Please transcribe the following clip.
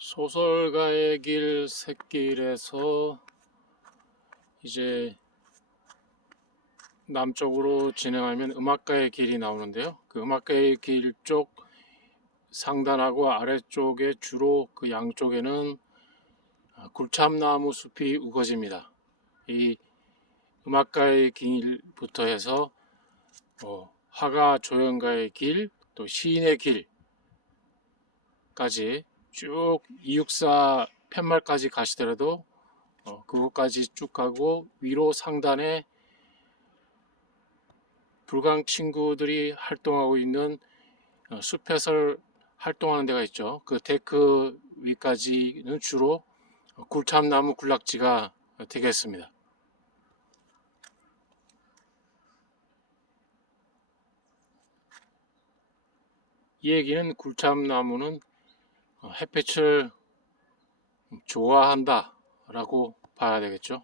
소설가의 길 샛길에서 이제 남쪽으로 진행하면 음악가의 길이 나오는데요. 그 음악가의 길 쪽 상단하고 아래쪽에 주로 그 양쪽에는 아, 굴참나무 숲이 우거집니다. 이 음악가의 길부터 해서 어, 화가 조연가의 길, 또 시인의 길까지 쭉 264 팻말까지 가시더라도 어, 그것까지 쭉 가고 위로 상단에 불강 친구들이 활동하고 있는 어, 숲해설 활동하는 데가 있죠. 그 데크 위까지는 주로 굴참나무 군락지가 되겠습니다. 이 얘기는 굴참나무는 어, 햇빛을 좋아한다 라고 봐야 되겠죠.